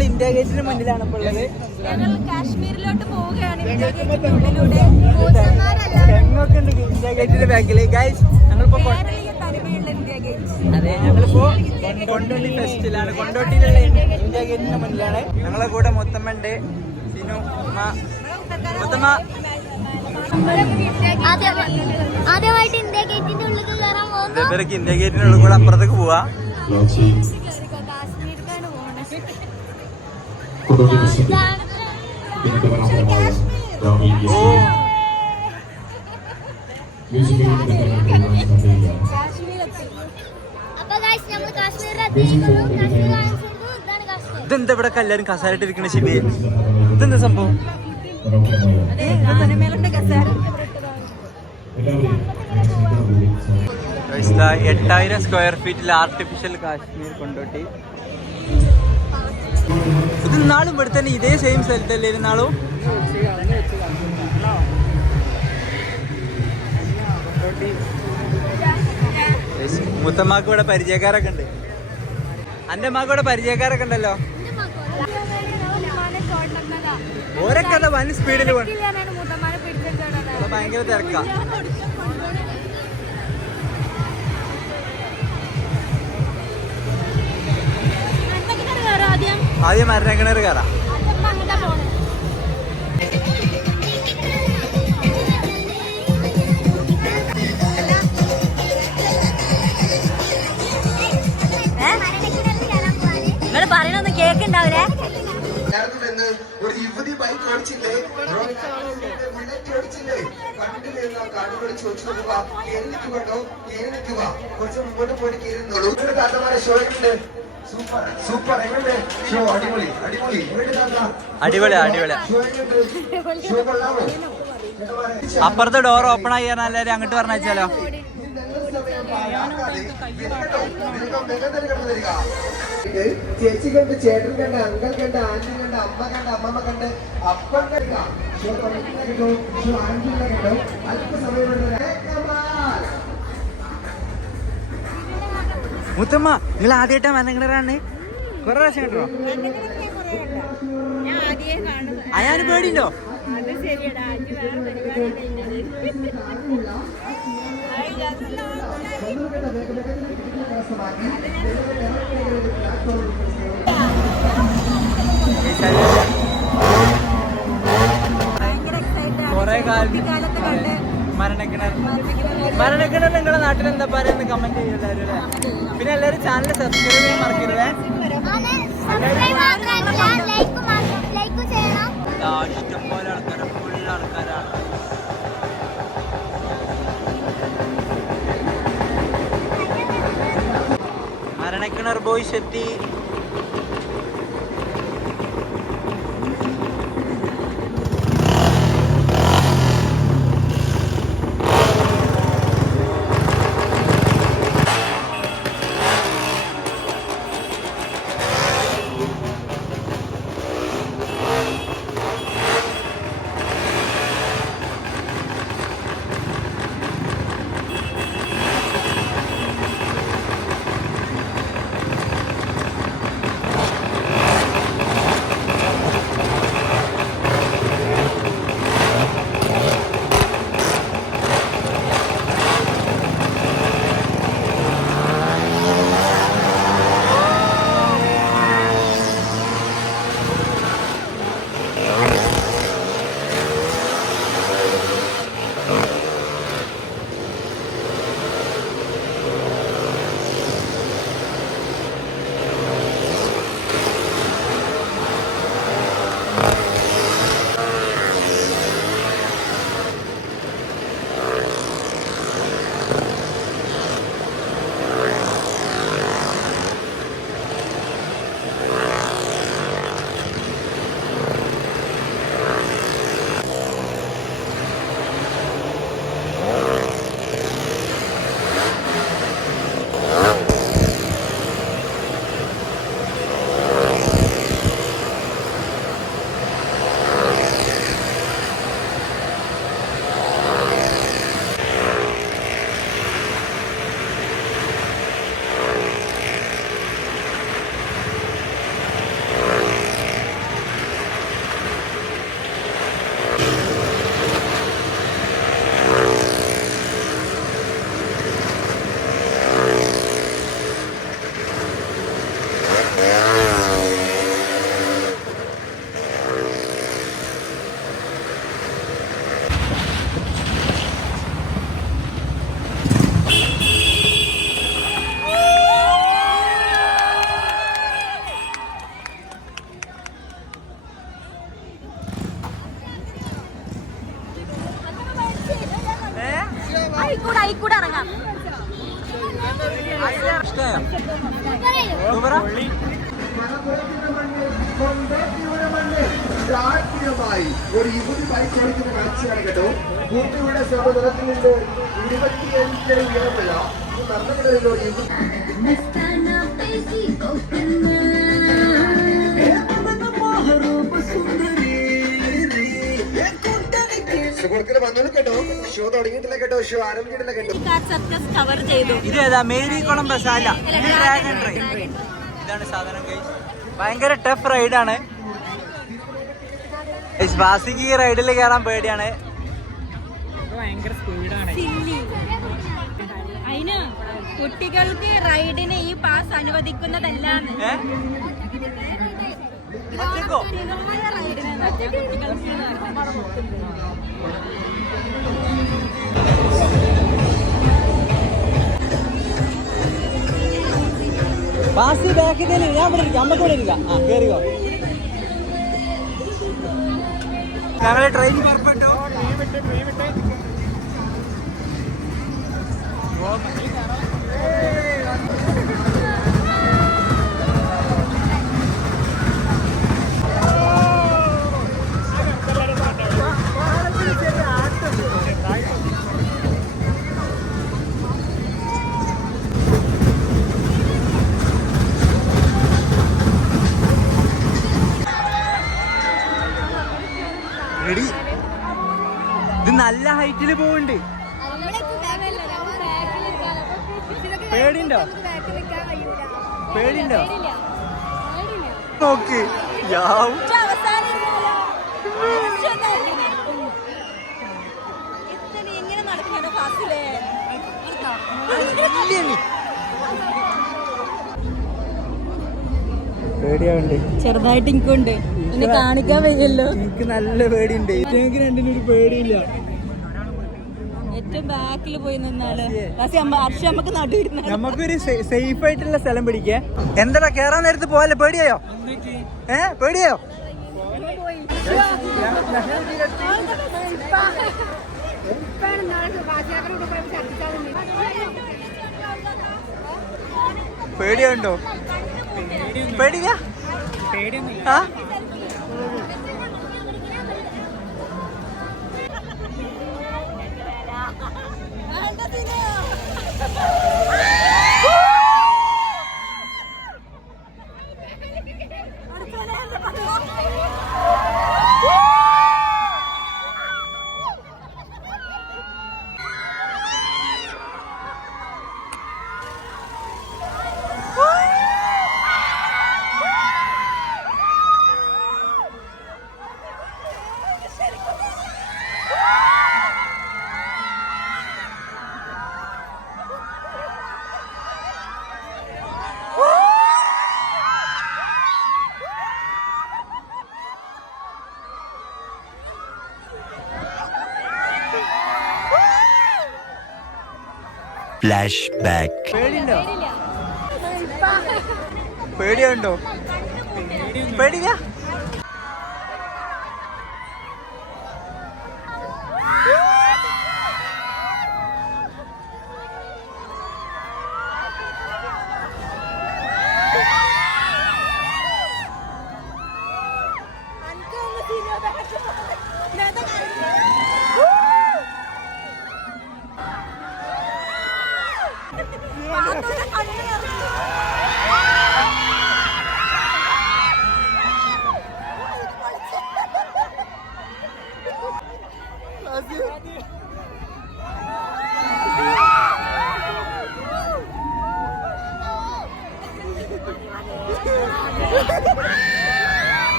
ഞങ്ങൾ ഇന്ത്യ ഗേറ്റിന് മുന്നിലാണ് ഇപ്പോൾ ഉള്ളത്. ഞങ്ങൾ കാശ്മീരിലോട്ട് പോവുകയാണ് ഉണ്ട് ഇന്ത്യ ഗേറ്റിന്റെ ബാക്കിൽ ഗൈസ് ഞങ്ങളിപ്പോ അതെ ഞങ്ങളിപ്പോ കൊണ്ടോട്ടി ഫെസ്റ്റിലാണ്. കൊണ്ടോട്ടിയിലുള്ള ഇന്ത്യ ഗേറ്റിന്റെ മുന്നിലാണ്. ഞങ്ങളെ കൂടെ മുത്തമ്മ ഉണ്ട് സിനു. മുത്തമ്മ. ആദ്യമായിട്ട് ഇന്ത്യ ഗേറ്റിന്റെ ഉള്ളിൽ കയറാൻ പോകുന്നു. ഇന്ത്യ ഗേറ്റിന്റെ ഗേറ്റിനുള്ള കൂടെ അപ്പുറത്തേക്ക് പോവാ. കാണിച്ചു കൊടുത്തു ഇതാണ് കാശ്മീർ ഇതെന്താ ഇവിടെ ശിബി ഇതെന്താ സംഭവം മനോഹരമായ ഇതെന്താ ദാ എട്ടായിരം സ്ക്വയർ ഫീറ്റിൽ ആർട്ടിഫിഷ്യൽ കാശ്മീർ കൊണ്ടോട്ടി ഇത് ഇവിടെ തന്നെ ഇതേ സെയിം സ്ഥലത്തല്ലേ ഇരുന്നാളും? മുത്തമ്മാക്ക് ഇവിടെ പരിചയക്കാരൊക്കെ ഉണ്ട്. അന്റെ അമ്മയ്ക്ക് ഇവിടെ പരിചയക്കാരൊക്കെ ഉണ്ടല്ലോ? ഓരൊക്കെ വൻ സ്പീഡിൽ ഭയങ്കര തിരക്കാ. ആദ്യം മരണക്കിണർ കയറാം അച്ഛമ്മ അങ്ങോട്ടാ പോണേ നിങ്ങൾ പറയണൊന്നും കേക്കുണ്ടാവില്ലേ നടന്നുവെന്ന് ഒരു യുവതി ബൈക്ക് ഓടിച്ചില്ലേ? ബുള്ളറ്റ് ഓടിച്ചില്ലേ? ചോദിച്ചു നോക്കുക കേരളിക്ക് വേണ്ടോ? കേരളിക്ക് വാ. കുറച്ച് മുമ്പോട്ട് പോയിട്ട് ഉണ്ട് സൂപ്പർ എങ്ങനെ ഷോ അടിപൊളി അടിപൊളി. അടിപൊളി അടിപൊളി. അപ്പുറത്തെ ഡോർ ഓപ്പൺ ചെയ്യാൻ എല്ലാവരും അങ്ങോട്ട് പറഞ്ഞാലോ ചേച്ചി കണ്ട് ചേട്ടൻ കണ്ട് അങ്കിൾ കണ്ട് ആന്റി കണ്ട് അമ്മ കണ്ട് അമ്മമ്മ കണ്ട് അപ്പം കണ്ടോ. അല്പസമയം മുത്തമ്മ നിങ്ങൾ ആദ്യമായിട്ടാ മരണക്കിണറാണ് കുറെ പ്രാവശ്യം കേട്ടോ അയാന് പേടിയുണ്ടോ? കുറെ കാലം കാലത്ത് കണ്ട് മരണക്കിണർ. മരണക്കിണർ നിങ്ങളുടെ നാട്ടിൽ എന്താ പറയുന്നത്? കമന്റ് ചെയ്യും പിന്നെ എല്ലാവരും ചാനൽ സബ്സ്ക്രൈബ് ചെയ്യാൻ മറക്കരുതേ. ഇഷ്ടംപോലെ ആൾക്കാർ ഫുൾ ആൾക്കാരാണ് മരണക്കിണർ ബോയ്സ് എത്തി. ആത്മീയമായി ഒരു ഇരുപത് ബൈക്ക് ഓടിക്കുന്ന കാഴ്ചയാണ് കേട്ടോ ഭൂമിയുടെ സഹോദരത്തിൽ നിന്ന് ഇരുപത്തിയഞ്ച് ഉയരമുള്ള ഈ നർമ്മകടലിൽ ഒരു യുവതി. കേട്ടോ. ഷോ തുടങ്ങിയിട്ടില്ല കേട്ടോ. ഷോ ആരംഭിച്ചിട്ടില്ല കേട്ടോ. കവർ ചെയ്തു. ഇത് ഏതാ? മേരി ഡ്രാഗൺ ഇതാണ് സാധനം. ഭയങ്കര ടഫ് റൈഡാണ് വാസിക്ക് ഈ റൈഡിൽ കയറാൻ പേടിയാണ്. ഭയങ്കര സ്പീഡാണ് അതിന് കുട്ടികൾക്ക് റൈഡിന് ഈ പാസ് അനുവദിക്കുന്നതല്ലാന്ന്. ഏ ഒറ്റക്കോ? തന്നെ ബാക്കിൽ ഞാൻ ഇവിടെ ഇരിക്കാം. അമ്മക്കൂടെ കൂടെ ഇരിക്കാം. ആ കേറിയോ ഞങ്ങൾ ട്രെയിൻ പുറപ്പെട്ടു? നല്ല ഹൈറ്റിൽ പോവുണ്ട് പേടിണ്ടോ? പേടിണ്ടോ? നോക്ക്. ചെറുതായിട്ട് എനിക്കുണ്ട്. എന്നെ കാണിക്കാൻ വയ്യല്ലോ. എനിക്ക് നല്ല പേടിയുണ്ട്. എനിക്ക് രണ്ടിനും ഒരു പേടിയില്ല. ഏറ്റവും ബാക്കിൽ പോയി നിന്നാൾ. പക്ഷെ അർഷ നമുക്ക് നടുവിരുന്ന നമുക്കൊരു സേഫ് ആയിട്ടുള്ള സ്ഥലം പിടിക്കേ. എന്താടാ കേറാൻ നേരത്ത് പോവല്ലേ? പേടിയായോ? ഏ പേടിയോ പേടിയുണ്ടോ? പേടിയാ? ആ? Sabi na! ഫ്ലാഷ് ബാക്ക് പേടിയുണ്ടോ? പേടിയാ പേടിയ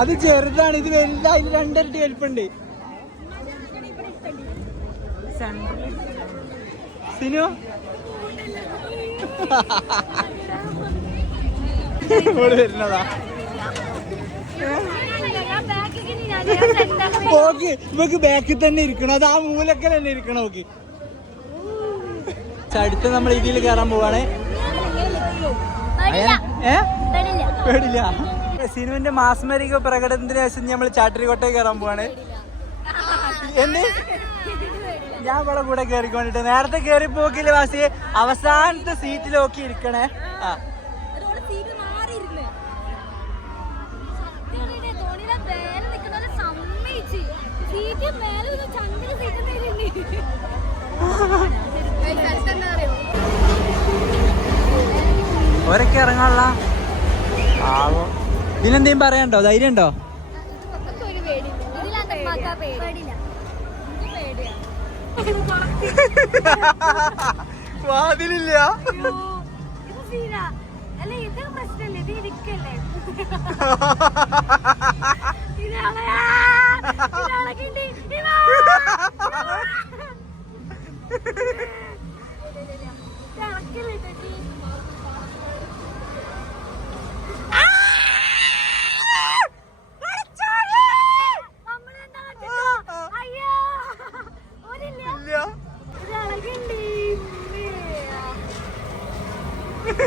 അത് ചെറുതാണ്. ഇത് വരില്ല അതിൽ രണ്ടരട്ടി വലിപ്പുണ്ട്. സിനു? ഇവിടെ വരുന്നതാ. ഓക്കെ ഇവക്ക് ബാക്കിൽ തന്നെ ഇരിക്കണം. അത് ആ മൂലക്കൽ തന്നെ ഇരിക്കണം ഓക്കെ അടുത്ത് നമ്മൾ ഇതിൽ കയറാൻ പോവാണ്. ഏ? പേടില്ല. സിനുവിന്റെ മാസ്മരിക പ്രകടനത്തിന് ശേഷം നമ്മൾ ചാട്ടരിക്കോട്ടയിൽ കയറാൻ പോവാണ്. എന്ത്? ഞാൻ ഇവിടെ കൂടെ കയറിക്കൊണ്ടിട്ട് നേരത്തെ കയറി പോക്കില്ല വാസി അവസാനത്തെ സീറ്റിൽ നോക്കി ഇരിക്കണേ. ആ? ഒരൊക്കെ ഇറങ്ങാനുള്ള. ആവോ ഇതിനെന്തേലും പറയണ്ടോ ധൈര്യം ഉണ്ടോ വാതിലില്ല ഒരു പേടി. ഇതിലെന്താ ഉമ്മാക്കാ പേടി? പേടില്ല എനിക്ക് പേടിയാ. വാതിലില്ല അയ്യോ, ഇത് സീനാ. അല്ല, ഇത് പ്രശ്നമില്ല. ഇത് ഇരിക്കല്ലേ? ഇതാളെ, ഇതാളൊക്കെയുണ്ട്. ഇതാ. ഇത് ഇളക്കല്ലേ ചേച്ചി? ആ! അടിച്ചോളി! നമ്മളെന്താ കാട്ടുക? അയ്യോ! ഓനില്ല. ഇല്ല ഇത് ഇളകുണ്ട്.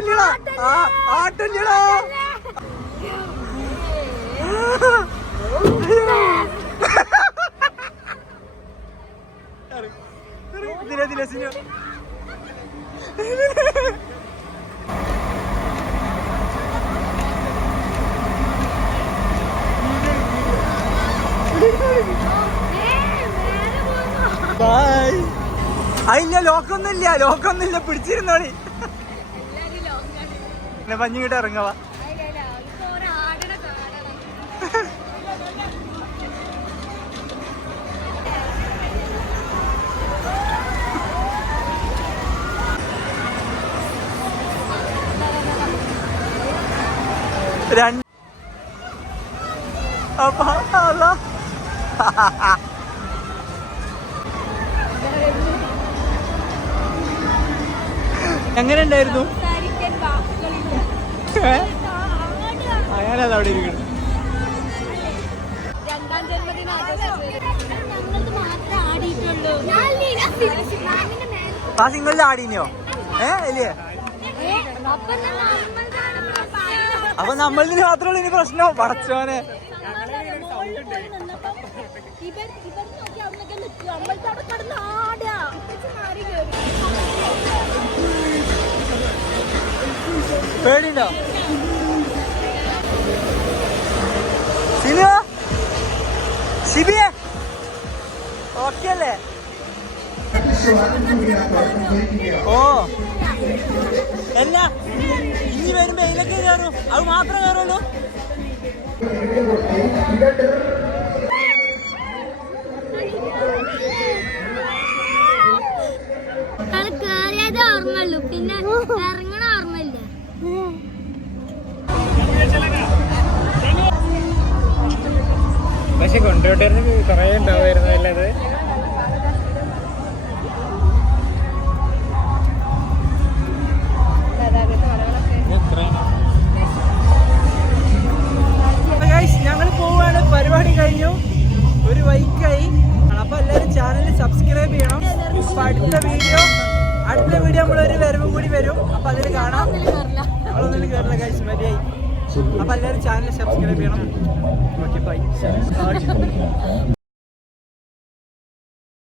ആട്ടല്ലടാ ആട്ടല്ലടാ സിനിമ. ബൈ അതില്ല ലോക്കൊന്നുമില്ല. ലോക്കൊന്നുമില്ല. പിടിച്ചിരുന്നോളി. പിന്നെ പഞ്ഞിങ്ങിട്ട് ഇറങ്ങവാ രണ്ട്. എങ്ങനെ ഉണ്ടായിരുന്നു അയാളത് അവിടെ ഇരിക്കണം. ആ സിംഗിളിൽ ആടിനെയോ ഏ അല്ലേ അപ്പൊ നമ്മൾ നമ്മളിന് മാത്രമുള്ള ഇനി പ്രശ്നം. പടച്ചോനെ. ഇവർ ഇവർ നോക്കി അവിടെ നിൽക്കുക നമ്മൾക്ക് അവിടെ കിടന്ന് ആടുക മാറി കയറി പേടിയുണ്ടോ? സിനു ശിബിയെ ഓക്കെ അല്ലേ ഓ. അല്ല ഇനി വരുമ്പോ ഇതിലൊക്കെ കയറും. അത് മാത്രമേ കയറുള്ളൂ. ഓർമ്മയുള്ളൂ. പിന്നെ പക്ഷെ കൊണ്ടുപോയിട്ട് കുറേ ഉണ്ടാവുമായിരുന്നു അല്ലത് അപ്പൊ എല്ലാവരും